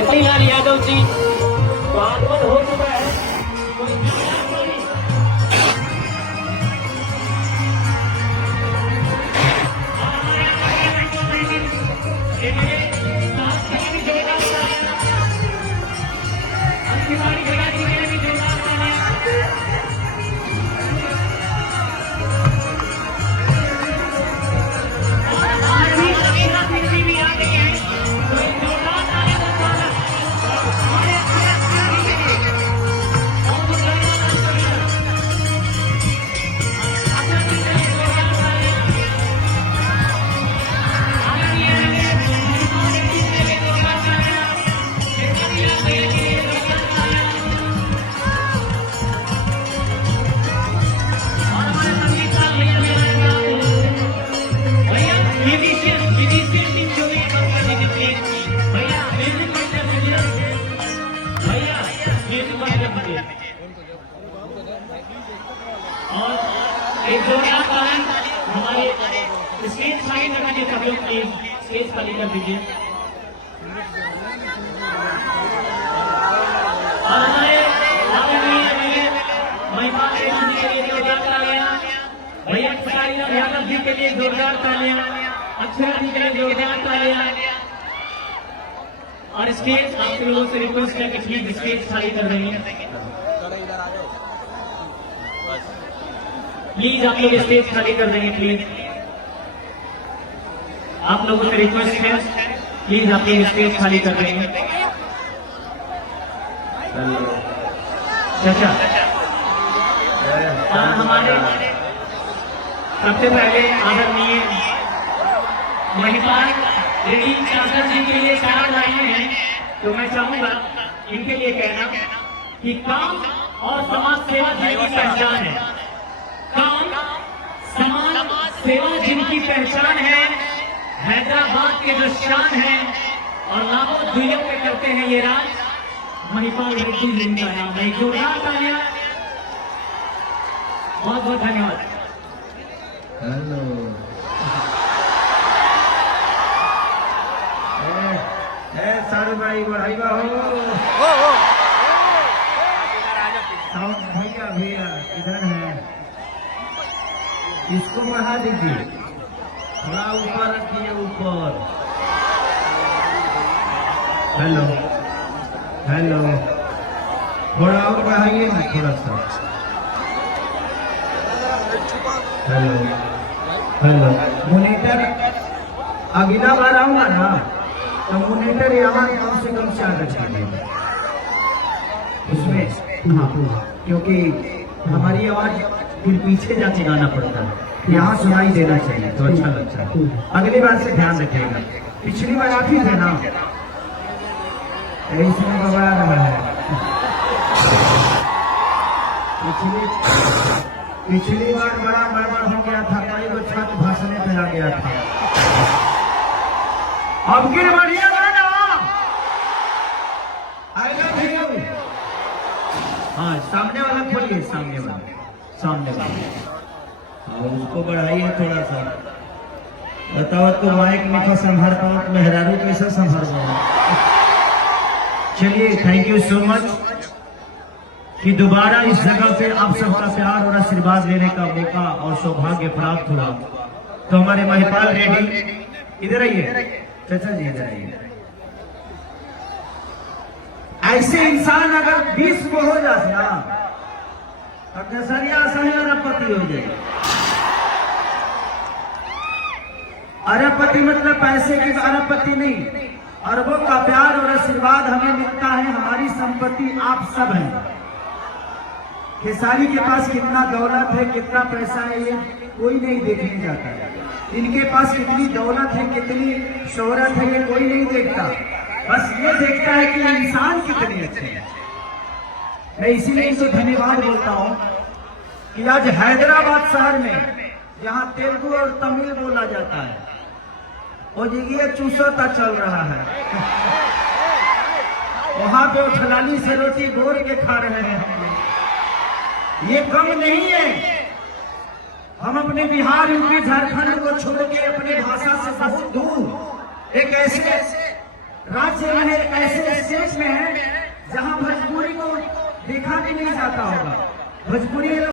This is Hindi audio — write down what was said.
लाल यादव जी तो आगमन हो चुका है। और एक जोरदार ताली हमारे स्टेज खाली करना चाहिए। सब लोग प्लीज स्टेज खाली कर दीजिए। और हमारे महिमान जी के लिए जोरदार तालियां, भैया खेसारी यादव जी के लिए जोरदार तालियां, अक्षरा जी के लिए जोरदार तालियां। और स्टेज आप लोगों से रिक्वेस्ट है कि प्लीज स्टेज खाली कर देंगे। प्लीज आप लोग स्टेज खाली कर देंगे। प्लीज आप लोगों से रिक्वेस्ट है, प्लीज आप लोग स्टेज खाली कर देंगे। चाचा और हमारे सबसे पहले आदरणीय महिपाल रेडी चाचा जी के लिए 4 लाइनें हैं, तो मैं चाहूंगा इनके लिए कहना कि काम और समाज सेवा जिनकी पहचान है, काम समाज सेवा जिनकी पहचान है, हैदराबाद के जो शान है और लाखों दुनिया पे करते हैं ये राज, महिपाल रेड्डी जिनका नाम है। जोरदार तालियां। बहुत बहुत धन्यवाद। हेलो सारू भाई बढ़ाई हो भैया भैया इधर है, इसको बढ़ा दीजिए, थोड़ा ऊपर रखिए ऊपर। हेलो हेलो थोड़ा और बढ़ाइए ना थोड़ा सा। हेलो हेलो मोनीटर अगला बार आऊंगा ना तो मोनीटर यहाँ कम से कम 4 रखिए उसमें। हाँ क्योंकि हमारी आवाज फिर पीछे जाके गाना पड़ता है, यहाँ सुनाई देना चाहिए तो अच्छा लगता है। अगली बार से ध्यान रखिएगा। पिछली बार आप ही थे ना, इसमें बबा रहा है। पिछली बार बड़ा गड़बड़ हो गया था, कई को छत भाषण पे आ गया था। अब की बढ़िया गाना हाँ सामने वाला खोलिए, सामने वाला और उसको बढ़ाइए थोड़ा सा। बताओ तो माइक में तो संभाल पाओ तो मेहरारू कैसे संभाल पाओ। चलिए थैंक यू सो मच कि दोबारा इस जगह पे आप सबका प्यार और आशीर्वाद लेने का मौका और सौभाग्य प्राप्त हुआ। तो हमारे महिपाल रेड्डी इधर आइए, चाचा जी इधर आइए। ऐसे इंसान अगर 20 को हो जाए ना तो केसरिया सही अरबपति हो जाए। अरबपति मतलब पैसे की अरबपति नहीं, अरबों का प्यार और आशीर्वाद हमें मिलता है। हमारी संपत्ति आप सब हैं। खेसारी के पास कितना दौलत है, कितना पैसा है, ये कोई नहीं देखने जाता है। इनके पास कितनी दौलत है, कितनी शोहरत है, ये कोई नहीं देखता। बस ये देखता है कि इंसान कितने अच्छे हैं। मैं इसीलिए इनको धन्यवाद बोलता हूँ कि आज हैदराबाद शहर में जहाँ तेलुगु और तमिल बोला जाता है वो जगह चूसोता चल रहा है। वहां पे ठलाली से रोटी बोर के खा रहे हैं हम लोग। ये कम नहीं है। हम अपने बिहार, यूपी, झारखंड को छोड़ के अपनी भाषा से बहुत दूर एक ऐसे राज्य में ऐसे स्टेट में है जहां भोजपुरी को देखा भी नहीं जाता होगा। भोजपुरी